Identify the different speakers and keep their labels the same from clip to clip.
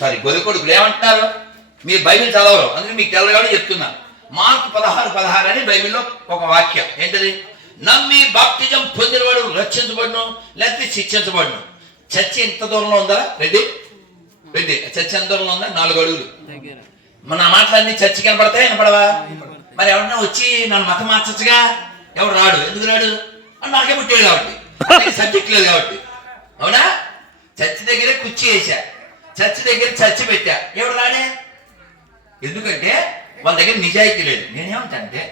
Speaker 1: Sorry గొర్రె కొడుకులు ఏమంటున్నారు? మీరు బైబిల్ చదవరు అందుకే మీకు తెల్లగాడు చెప్తున్నా. మార్కు పదహారు పదహారు అని బైబిల్లో ఒక వాక్యం. ఏంటది? నమ్మి బాప్తిజం పొందినవాడు రక్షించబడును లేకపోతే శిక్షించబడును. చర్చ ఎంత దూరంలో ఉందా రెడ్డి? రెడ్డి చర్చ ఎంత దూరంలో ఉందా? నాలుగు అడుగులు. మన మాటలన్నీ చర్చి కనపడతాయి? కనపడవా? మరి ఎవరన్నా వచ్చి నన్ను మతం మార్చచ్చుగా? ఎవడు రాడు? ఎందుకు రాడు? అని నాకే పుట్టాడు కాబట్టి. సబ్జెక్ట్ లేదు కాబట్టి. అవునా? చర్చి దగ్గర కుర్చీ వేసా చర్చి దగ్గర చర్చి పెట్టా. ఎవడు రాడే? ఎందుకంటే వాళ్ళ దగ్గర నిజాయితీ లేదు. నేనేమంటానంటే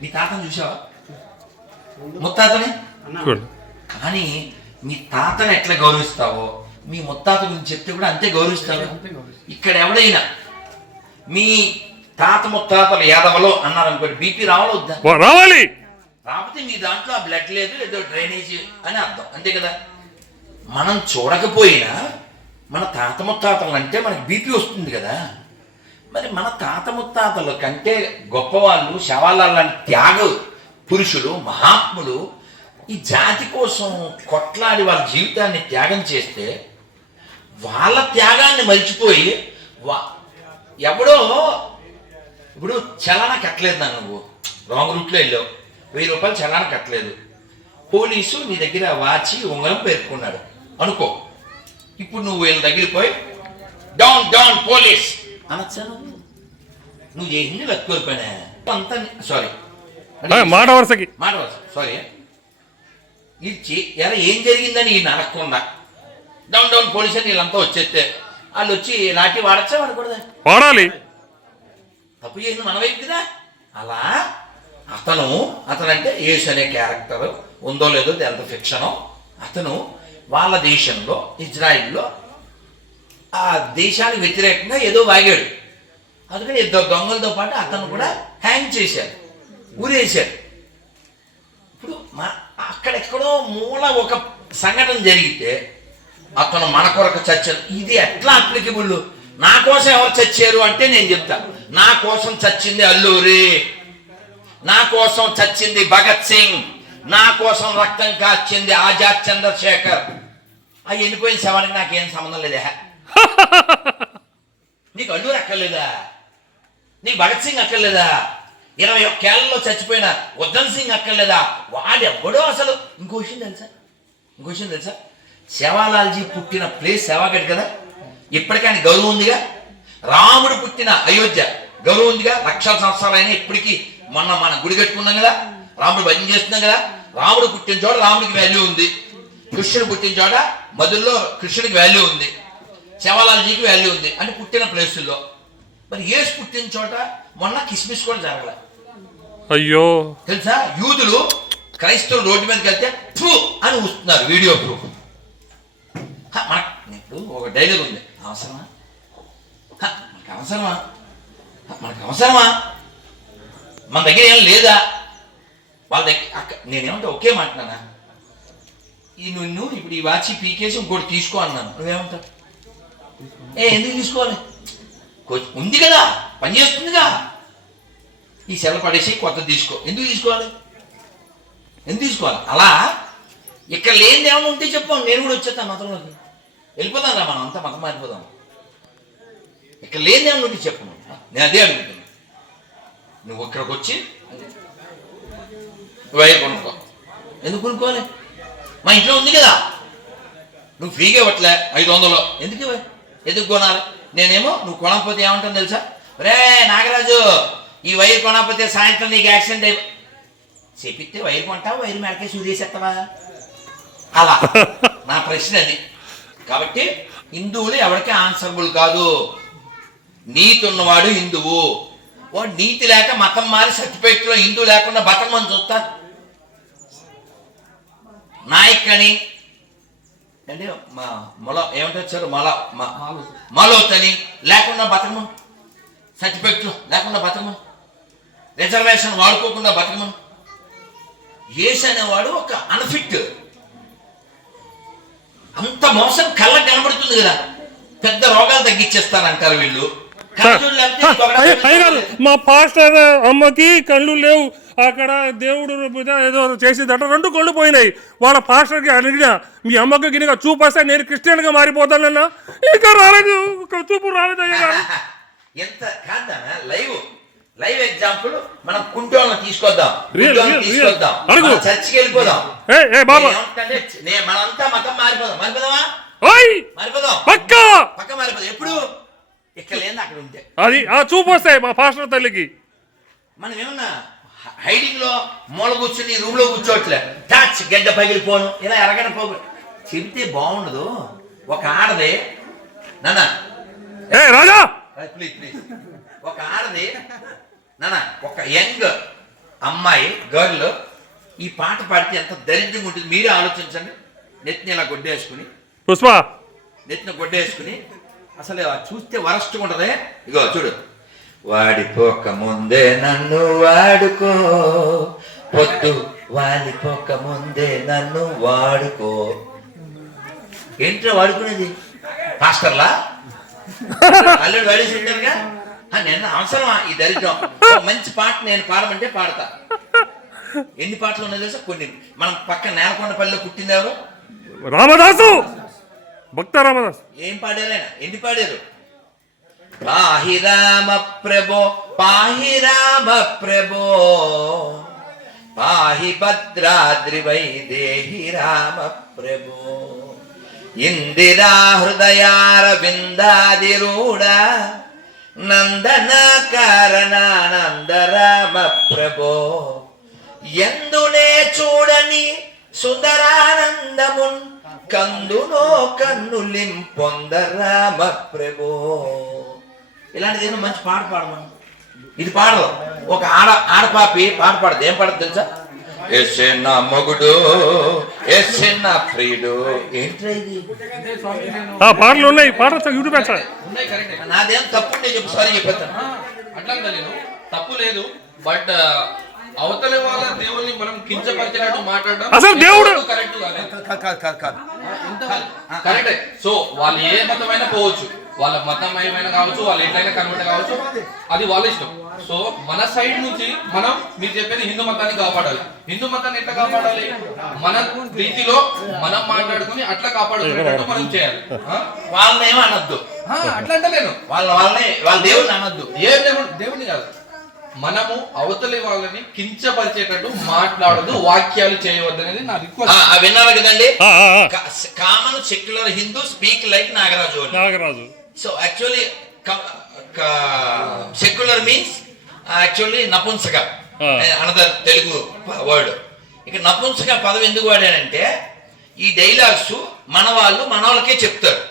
Speaker 1: మీ తాతను చూసావా? ముత్తాతని? కానీ మీ తాతను ఎట్లా గౌరవిస్తావో మీ ముత్తాత గురించి చెప్తే కూడా అంతే గౌరవిస్తావు ఇక్కడ ఎవడైనా మీ తాత ముత్తాతలు యాదవలో అన్నారు అనుకోండి బీపీ రావాలో వద్దా
Speaker 2: రావాలి!
Speaker 1: రాకపోతే మీ దాంట్లో ఆ బ్లడ్ లేదు ఏదో డ్రైనేజ్ అని అర్థం. అంతే కదా? మనం చూడకపోయినా మన తాత ముత్తాతలు అంటే మనకి బీపీ వస్తుంది కదా. మరి మన తాత ముత్తాతల కంటే గొప్పవాళ్ళు శవాలాల్ లాంటి త్యాగ పురుషులు మహాత్ములు ఈ జాతి కోసం కొట్లాడి వాళ్ళ జీవితాన్ని త్యాగం చేస్తే వాళ్ళ త్యాగాన్ని మర్చిపోయి వా ఎవడో ఇప్పుడు చలానా కట్టలేదు నా నువ్వు. రాంగ్ రూట్లో వెళ్ళావు. వెయ్యి రూపాయలు చలానా కట్టలేదు. పోలీసు నీ దగ్గర వాచి ఉంగరం పేర్కొన్నాడు. అనుకో. ఇప్పుడు నువ్వు వీళ్ళ దగ్గరికి పోయి డౌన్ డౌన్ పోలీస్ అనొచ్చా నువ్వు చేసింది లక్కురిపోయినా అంతా సారీ
Speaker 2: ఆ, మాట వరుసకి.
Speaker 1: మాట సారీ ఇది చే- ఎలా ఏం జరిగిందని ఈ నరకకుండా? డౌన్ డౌన్ పోలీస్ అని వీళ్ళంతా వచ్చేస్తే వాళ్ళు వచ్చి లాఠీ వాడచ్చా? వాడకూడదా?
Speaker 2: వాడాలి.
Speaker 1: తప్పు చేసింది మన వైపు కదా. అలా అతను అతను అంటే యేసు అనే క్యారెక్టర్ ఉందో లేదో ఎంత ఫిక్షనో. అతను వాళ్ళ దేశంలో ఇజ్రాయిల్లో ఆ దేశానికి వ్యతిరేకంగా ఏదో వాగాడు. అందుకని ఇద్దరు దొంగలతో పాటు అతను కూడా హ్యాంగ్ చేశారు ఊరేశారు ఇప్పుడు మా అక్కడెక్కడో మూల ఒక సంఘటన జరిగితే అతను మన కొరకు చచ్చారు ఇది ఎట్లా అప్లికబుల్ నా కోసం ఎవరు చచ్చారు అంటే నేను చెప్తాను నా కోసం చచ్చింది అల్లూరి. నా కోసం చచ్చింది భగత్ సింగ్. నా కోసం రక్తం కాచింది ఆజాద్ చంద్రశేఖర్. ఆ ఎండిపోయిన శవానికి నాకేం సంబంధం లేదే. నీకు అల్లూరి అక్కర్లేదా? నీకు భగత్ సింగ్ అక్కర్లేదా? ఇరవై ఒక్కేళ్ళలో చచ్చిపోయిన ఉద్దమ్ సింగ్ అక్కర్లేదా? వాడెవ్వడో అసలు. ఇంకో విషయం తెలుసా? ఇంకో విషయం తెలుసా? శివాలాల్జీ పుట్టిన ప్లేస్ సేవాగడ్ కదా? ఇప్పటికీ ఆయన గౌరవం ఉందిగా? రాముడు పుట్టిన అయోధ్య గౌరవం ఉందిగా? లక్షల సంవత్సరాలైనా ఇప్పటికీ మొన్న మన గుడి కట్టుకున్నాం కదా? రాముడు భజన చేస్తున్నాం కదా? రాముడు పుట్టిన చోట రాముడికి వాల్యూ ఉంది. కృష్ణుడు పుట్టిన చోట మధుల్లో కృష్ణుడికి వాల్యూ ఉంది. శివాలాల్జీకి వాల్యూ ఉంది. అంటే పుట్టిన ప్లేసుల్లో. మరి ఏసు పుట్టిన చోట మొన్న కిస్మిస్ కూడా జరగలే.
Speaker 2: అయ్యో.
Speaker 1: తెలుసా? యూదులు క్రైస్తవులు రోడ్డు మీదకి వెళ్తే ఫు అని వస్తున్నారు వీడియో ప్రూఫ్. ఇప్పుడు ఒక డైలాగ్ ఉంది. అవసరమా? మనకు అవసరమా? మనకు అవసరమా? మన దగ్గర ఏం లేదా? వాళ్ళ దగ్గర అక్క నేనేమంటే ఒకే మాట్లానా ఈ నువ్వు ఇప్పుడు ఈ వాచి పీకేసి ఇంకోటి తీసుకో అన్నాను. నువ్వేమంటావు ఏ ఎందుకు తీసుకోవాలి? ఉంది కదా పని చేస్తుందిగా. ఈ సెల పడేసి కొత్త తీసుకో. ఎందుకు తీసుకోవాలి? ఎందుకు తీసుకోవాలి? అలా ఇక్కడ లేనిది ఏమైనా ఉంటే చెప్పు నేను కూడా వచ్చేస్తాను మతంలోకి. వెళ్ళిపోతాం రా మనం అంతా మతం మారిపోదాం. ఇక్కడ లేనిది ఏమైనా ఉంటే చెప్పు నేను అదే అడుగుతున్నాను. నువ్వు ఇక్కడికి వచ్చి వైర్ కొనుక్కో. ఎందుకు కొనుక్కోవాలి? మా ఇంట్లో ఉంది కదా. నువ్వు ఫ్రీగా ఇవ్వట్లే ఐదు వందలు. ఎందుకు ఎందుకు కొనాలి? నేనేమో నువ్వు కొనకపోతే ఏమంటాను తెలుసా? రే నాగరాజు ఈ వైర్ కొనకపోతే సాయంత్రం నీకు యాక్సిడెంట్ అయి చెప్పితే వైర్ కొంటావా? వైర్ మేడకే సూదేసేస్తావా అలా. నా ప్రశ్న అది. కాబట్టి హిందువులు ఎవరికి ఆన్సరబుల్ కాదు. నీతి ఉన్నవాడు హిందువు. వాడు నీతి లేక మతం మారి సర్టిఫికెట్లో హిందూ లేకుండా బతకమని చూస్తా. నాయక్ అని అంటే మా మొల ఏమంటారు మొల మలోత్ అని లేకుండా బతకమను సర్టిఫికెట్లు లేకుండా బతకమను రిజర్వేషన్ వాడుకోకుండా బతకమను యేసు అనేవాడు ఒక అన్ఫిట్. అంత మోసం కళ్ళకు కనబడుతుంది కదా. పెద్ద రోగాలు తగ్గించేస్తానంటారు వీళ్ళు.
Speaker 2: మా పాస్టర్ అమ్మకి కళ్ళు లేవు. అక్కడ దేవుడు ఏదో చేసిందట. రెండు కళ్ళు పోయినాయి. వాళ్ళ పాస్టర్కి అడిగిన మీ అమ్మకి గినక చూపొస్తే నేను క్రిస్టియన్గా మారిపోతానన్నా. ఇంకా రాలేదు. చూపు రాలేదు అయ్యా.
Speaker 1: ఎంత కాదా లైవ్ లైవ్ ఎగ్జాంపుల్ మనం కుంటోళ్ళని తీసుకొద్దాం. తీసుకొద్దాం. చర్చికి వెళ్ళిపోదాం. మనంతా మతం మారిపోదాం. మారిపోదామా?
Speaker 2: ఓయ్!
Speaker 1: మారిపోదాం.
Speaker 2: పక్క!
Speaker 1: పక్క మారిపోదాం. ఎప్పుడు? ఇక్కడ లేని అక్కడ ఉంటే.
Speaker 2: అది ఆ చూపు వస్తాయి మా పాస్టర్ తల్లికి.
Speaker 1: మనం ఏమన్నా హైడింగ్లో మూల కూర్చుని రూమ్లో కూర్చోవట్లే. టచ్ గడ్డ పగిలిపోను ఇలా ఎరగడ పోగు చెబితే బాగుండదు. ఒక ఆడది నాన్న.
Speaker 2: రాజా!
Speaker 1: ప్లీజ్ ప్లీజ్ ఒక ఆడది నాన్న ఒక యంగ్ అమ్మాయి గర్ల్ ఈ పాట పాడితే ఎంత దరిద్రంగా ఉంటుంది. మీరే ఆలోచించండి. నెత్తిని ఇలా గొడ్డేసుకుని
Speaker 2: పుష్ప!
Speaker 1: నెత్తిన గొడ్డేసుకుని అసలు చూస్తే వరస్ట్గా ఉంటదే. ఇగో చూడు. వాడిపోక ముందే నన్ను వాడుకో. పొద్దు వాడిపోక ముందే నన్ను వాడుకో. ఏంట్రా వాడుకునేది? పాస్టర్లా? అల్లుడు వాడేసి ఉంటారుగా నిన్న అవసరమా ఈ దరిద్రం? మంచి పాట నేను పాడమంటే పాడతా. ఎన్ని పాటలు ఉన్నాయి తెలుసా? కొన్ని. మనం పక్క నేలకొండపల్లిలో పుట్టింది ఎవరు?
Speaker 2: రామదాసు! భక్త రామదాస్.
Speaker 1: ఏం పాడారైనా ఎన్ని పాడారు? పాహి రామ ప్రభో పాహి రామ ప్రభో. పాహి భద్రాద్రి వై దేహి రామ ప్రభో. ఇందిరా హృదయార బిందాదిరూఢ నందన కారణానంద రామ ప్రభో. ఎందునే చూడని సుందరానందమున్ కందునో కన్నులిం పొందరామ ప్రభో. ఇలాంటిది ఏదో మంచి పాట పాడమను. ఇది పాడదు. ఒక ఆడ ఆడపాపి పాట పాడదు. ఏం పాడదు తెలుసా? ఎస్సే నా మగుడు ఎస్సే నా ప్రియుడు. ఏంట్రా ఇది?
Speaker 2: ఆ పాటలు ఉన్నాయి. పాట యూట్యూబ్ ఎక్కడ
Speaker 3: ఉన్నాయి కరెక్ట్.
Speaker 1: నాదేం తప్పు ఉంటే చెప్పు సారీ చెప్పేస్తాను
Speaker 3: అట్లా నేను తప్పు లేదు. బట్ అవతలి వాళ్ళ దేవుల్ని మనం కించపరిచినట్టు మాట్లాడడం
Speaker 2: అసలు దేవుడు-
Speaker 3: కరెక్ట్
Speaker 1: కాదు
Speaker 3: కరెక్టే. సో వాళ్ళు ఏ మతమైనా పోవచ్చు. వాళ్ళ మతం ఏమైనా కావచ్చు వాళ్ళు ఎట్లయినా కన్వర్ట్ కావచ్చు అది వాళ్ళ ఇష్టం. సో మన సైడ్ నుంచి మనం మీరు చెప్పేది హిందూ మతాన్ని కాపాడాలి. హిందూ మతాన్ని ఎట్లా కాపాడాలి? మన రీతిలో మనం మాట్లాడుకుని అట్లా కాపాడుకునేటట్టు మనం చేయాలి. ఆ?
Speaker 1: వాళ్ళని ఏమీ అనొద్దు.
Speaker 3: ఆ, అట్లా అంటే నేను.
Speaker 1: వాళ్ళ వాళ్ళని వాళ్ళ దేవుడిని అనొద్దు.
Speaker 3: ఏ దేవుడు? దేవుడిని కాదు. మనము అవతలి వాళ్ళని కించపరిచేటట్టు మాట్లాడదు వాక్యాలు చేయవద్దు అనేది నా రిక్వెస్ట్
Speaker 1: ఆ, విన్నారు కదండి. Common secular Hindu speak like Nagaraju
Speaker 2: Nagaraju.
Speaker 1: So actually secular means actually నపుంసక. Another Telugu word ఇక నపుంసక పదం ఎందుకు వాడానంటే ఈ డైలాగ్స్ మన వాళ్ళు మన వాళ్ళకే చెప్తారు.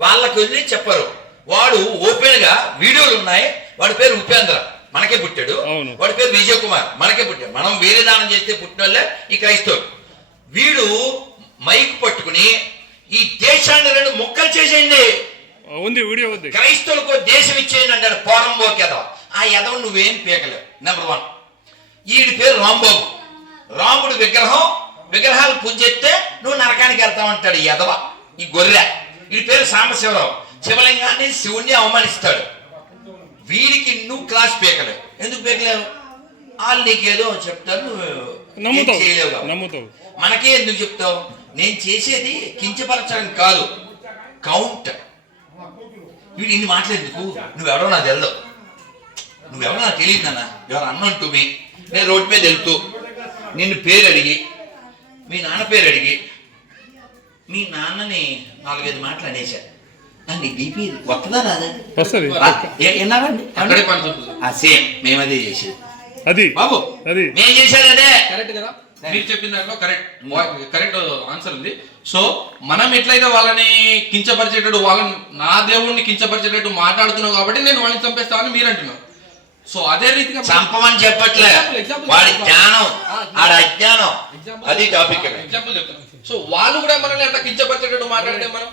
Speaker 1: వాళ్ళకి వదిలి చెప్పరు. వాడు ఓపెన్గా వీడియోలు ఉన్నాయి. వాడి పేరు ఉపేంద్ర. మనకే పుట్టాడు. వాడి పేరు విజయ్ కుమార్ మనకే పుట్టాడు. మనం వేరే దానం చేస్తే పుట్టిన వాళ్ళే ఈ క్రైస్తవులు. వీడు మైక్ పట్టుకుని ఈ దేశాన్ని రెండు ముక్కలు చేసేయండి.
Speaker 2: ఉంది వీడియో ఉంది.
Speaker 1: క్రైస్తవులకు దేశం ఇచ్చేయండి అంటాడు పోరంబోకి ఎదవ ఆ ఎదవ నువ్వేం పీకలేవు నెంబర్ వన్ ఈడి పేరు రాంబాబు. రాముడు విగ్రహం విగ్రహాలు పూజ చేస్తే నువ్వు నరకానికి వెళ్తావంటాడు ఈ ఎదవ ఈ గొర్రె. ఈ పేరు సాంబశివరావు. శివలింగాన్ని శివుణ్ణి అవమానిస్తాడు. వీడికి నువ్వు క్లాస్ పీకలేవు. ఎందుకు పీకలేవు? వాళ్ళు నీకేదో చెప్తారు నువ్వు చేయలేవు మనకే ఎందుకు చెప్తావు? నేను చేసేది కించపరచడం కాదు. కౌంట్. వీడు ఇన్ని మాట్లాడేందుకు నువ్వెవడో నాకు తెలదు. నువ్వెవడో నాకు తెలియదు నాన్న. ఎవరు అన్నం టు మీ. నేను రోడ్డు మీద వెళ్తూ నిన్ను పేరు అడిగి మీ నాన్న పేరు అడిగి మీ నాన్నని నాలుగైదు మాటలు అనేసా నీ బీపీ వస్తుందా రాదా? ఆ సేమ్ మేమదే చేసేది.
Speaker 2: అది.
Speaker 1: బాబు
Speaker 2: అది.
Speaker 1: మేము చేసేది అదే.
Speaker 3: కరెక్ట్ కదా? మీరు చెప్పిన దాంట్లో కరెక్ట్ కరెక్ట్ ఆన్సర్ ఉంది. సో మనం ఎట్లయితే వాళ్ళని కించపరిచేటట్టు వాళ్ళని నా దేవుణ్ణి కించపరిచేటట్టు మాట్లాడుతున్నాం కాబట్టి నేను వాళ్ళని చంపేస్తానని మీరు అంటున్నారు. సో అదే రీతిగా
Speaker 1: చంపమని చెప్పట్లే. వాడి. జ్ఞానం
Speaker 3: ఆ,
Speaker 1: ఆడ అజ్ఞానం. అది టాపిక్.
Speaker 3: ఎగ్జాంపుల్ చెప్తాను సో వాళ్ళు కూడా మనల్ని అట్లా కించపరిచేటట్టు మాట్లాడితే మనం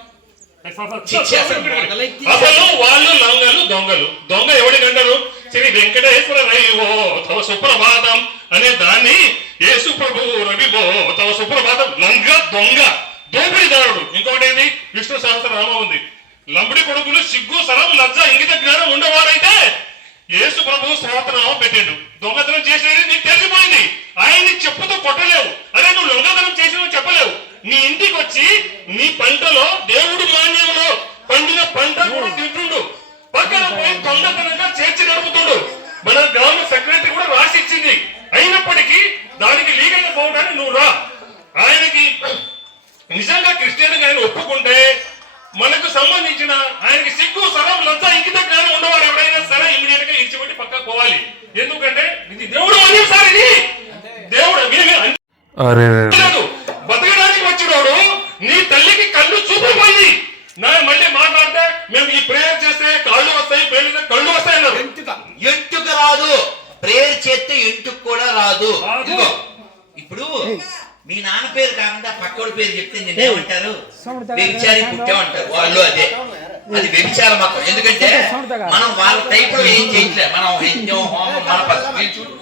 Speaker 1: అసలు
Speaker 2: వాళ్ళు లంగలు దొంగలు. దొంగ ఎవడికంటారు శ్రీ వెంకటేశ్వర రైవో తవ సుప్రభాతం. అనే దాన్ని యేసు ప్రభు రవిబో తవ సుప్రభాతం. లంగ దొంగ దోపిడిదారుడు. ఇంకొకటి ఏంది విష్ణు సహస్రనామం ఉంది. లంబడి కొడుకులు సిగ్గు సరం లజ్జ ఇంగిత జ్ఞానం ఉండేవారైతే యేసు ప్రభు సహస్రనామం పెట్టాడు. దొంగతనం చేసేది నీకు తెలిసిపోయింది. ఆయన్ని చెప్పుతో కొట్టలేవు. అరే నువ్వు దొంగతనం చేసినావు చెప్పలేవు. నీ ఇంటికి వచ్చి నీ పంటలో దేవుడు మాన్యంలో పండిన పంట కూడా తింటుండు. పక్కన పోయి దొంగతనంగా చేర్చి నడుపుతుండు. మన గ్రామ సెక్రటరీ కూడా రాసి ఇచ్చింది అయినప్పటికీ దానికి లీగల్గా పోవడానికి నువ్వు రా. ఆయనకి నిజంగా క్రిస్టియన్ ఆయన ఒప్పుకుంటే మనకు సంబంధించిన ఆయనకి సిగ్గు సరం లంచా ఇంకిత జ్ఞానం ఉన్నవారు ఎవరైనా సరే ఇమీడియట్గా ఇచ్చిపెట్టి పక్కకు పోవాలి. ఎందుకంటే ఇది దేవుడు మన్యం సార్ ఇది దేవుడు బతకడానికి వచ్చినోడు నీ తల్లికి కళ్ళు చూపిపోయింది నా మళ్ళీ మాట్లాడితే మేము ఈ ప్రేయర్ చేస్తే కాళ్ళు వస్తాయి ప్రేయర్ చేస్తే కళ్ళు వస్తాయి అన్నారు
Speaker 1: ఎంటుక రాదు చేస్తే ఎంటుకు కూడా రాదు. ఇదిగో ఇప్పుడు మీ నాన్న పేరు కాకుండా పక్కోడి పేరు చెప్తే నిన్నేమంటారు? వ్యభిచారి పుట్టామంటారు. వాళ్ళు అదే. అది వ్యభిచార మతం ఎందుకంటే మనం వాళ్ళ టైప్లో ఏం చేయట్లేదు. మనం యజ్ఞం హోమం మన చూడు.